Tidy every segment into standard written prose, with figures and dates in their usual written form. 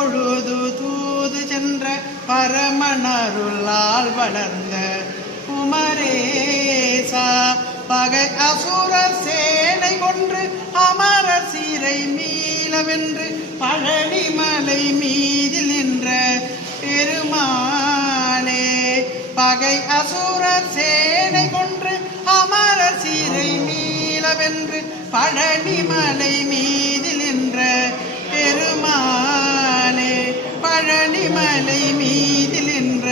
பொழுது தூது சென்ற பரமனருளால் வளர்ந்த குமரேசா பகை அசுர சேனை கொன்று அமர சீரை மீளவென்று பழனிமலை மீதில் நின்ற பெருமாளே பகை அசுர சேனை கொன்று அமர சீரை மீளவென்று பழனிமலை மீதில் நின்ற பெருமாளே பழனிமலை மீதில் நின்ற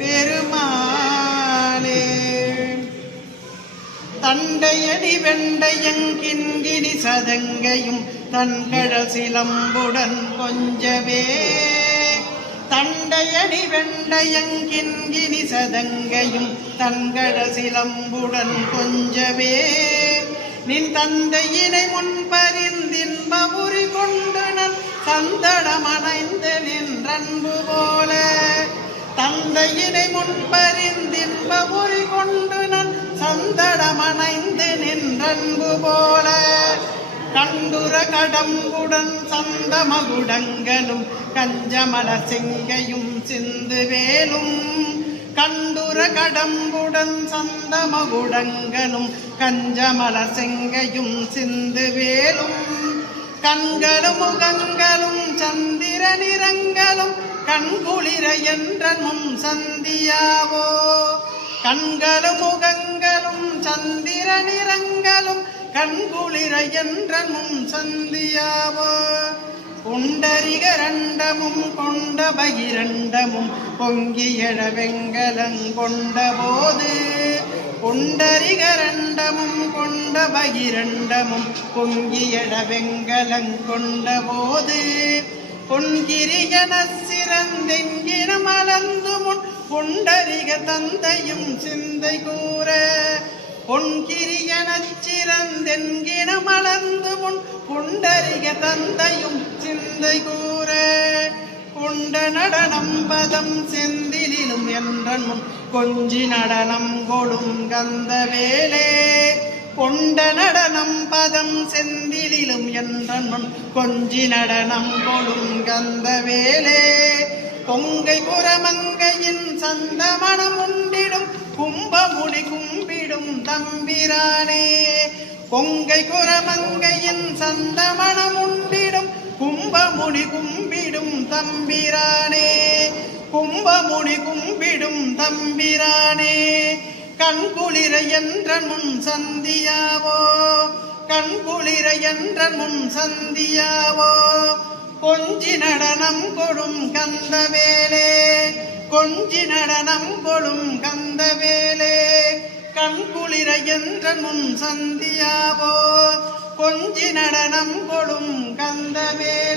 பெருமாளே தண்டையடி வெண்டையங்கின்கினி சதங்கையும் தன்கழ சிலம்புடன் கொஞ்சவே தண்டையடி வெண்டையங்கின்கினி சதங்கையும் தன்கழ சிலம்புடன் கொஞ்சவே நின் தந்தையினை முன்பறிந்தின்ப உரி கொண்டு நன் சந்தடமணைந்து நின்றன்பு போல தந்தையினை முன்பறிந்தின்ப உரி கொண்டு நன் சந்தடமணைந்து நின்றன்பு போல கண்டுர கடம்புடன் சந்தமகுடங்களும் கஞ்சமல செங்கையும் சிந்து வேலும் கண்டுர கடம்புடன் சந்தமகுடங்களும் கஞ்சமல செங்கையும் சிந்து வேலும் கண்களும் முகங்களும் சந்திர நிறங்களும் கண்குளிர என்ற முன் சந்தியாவோ கண்களும் முகங்களும் சந்திர நிறங்களும் கண்குளிர என்ற முன் சந்தியாவோ புண்டரிகரண்டமும் கொண்ட பகிரண்டமும் பொங்கியழ வெங்கலங்கொண்ட போது புண்டரிகரண்டமும் கொண்ட பகிரண்டமும் பொங்கியழ வெங்கலங்கொண்ட போது பொன்கிரியன சிறந்தெங்கின மலர்ந்து முன் புண்டரிக தந்தையும் சிந்தை கூற பொன்கிரியனச் சிறந்தென்கின மலர்ந்து முன் புண்டரிக தந்தையும் சிந்தை கூற கொண்ட நடனம் பதம் செந்திலும் என்றன் முன் கொஞ்சி நடனம் கொடும் கந்த வேலே கொண்ட நடனம் பதம் செந்திலும் என்றன் முன் கொஞ்சி நடனம் கொடும் கந்த வேலே பொங்கை புறமங்கையின் சந்தமணம் உண்டிடும் கும்பமுடி கும்பிடும் தம்பிரானே கொங்கை குரமங்கையின் சந்தமணம் உண்டிடும் கும்பமுடி கும்பிடும் தம்பிரானே கும்பமுடி கும்பிடும் தம்பிரானே கண்குளிர என்ற முன் சந்தியாவோ கண்குளிர என்ற முன் சந்தியாவோ கொஞ்சி நடனம் கொடும் கந்தவேலே கொஞ்சி நடனம் கொடும் கந்தவேலே கண்குளிர என்ற முன் சந்தியாவோ கொஞ்சி நடனம் கொடும் கந்தவேலே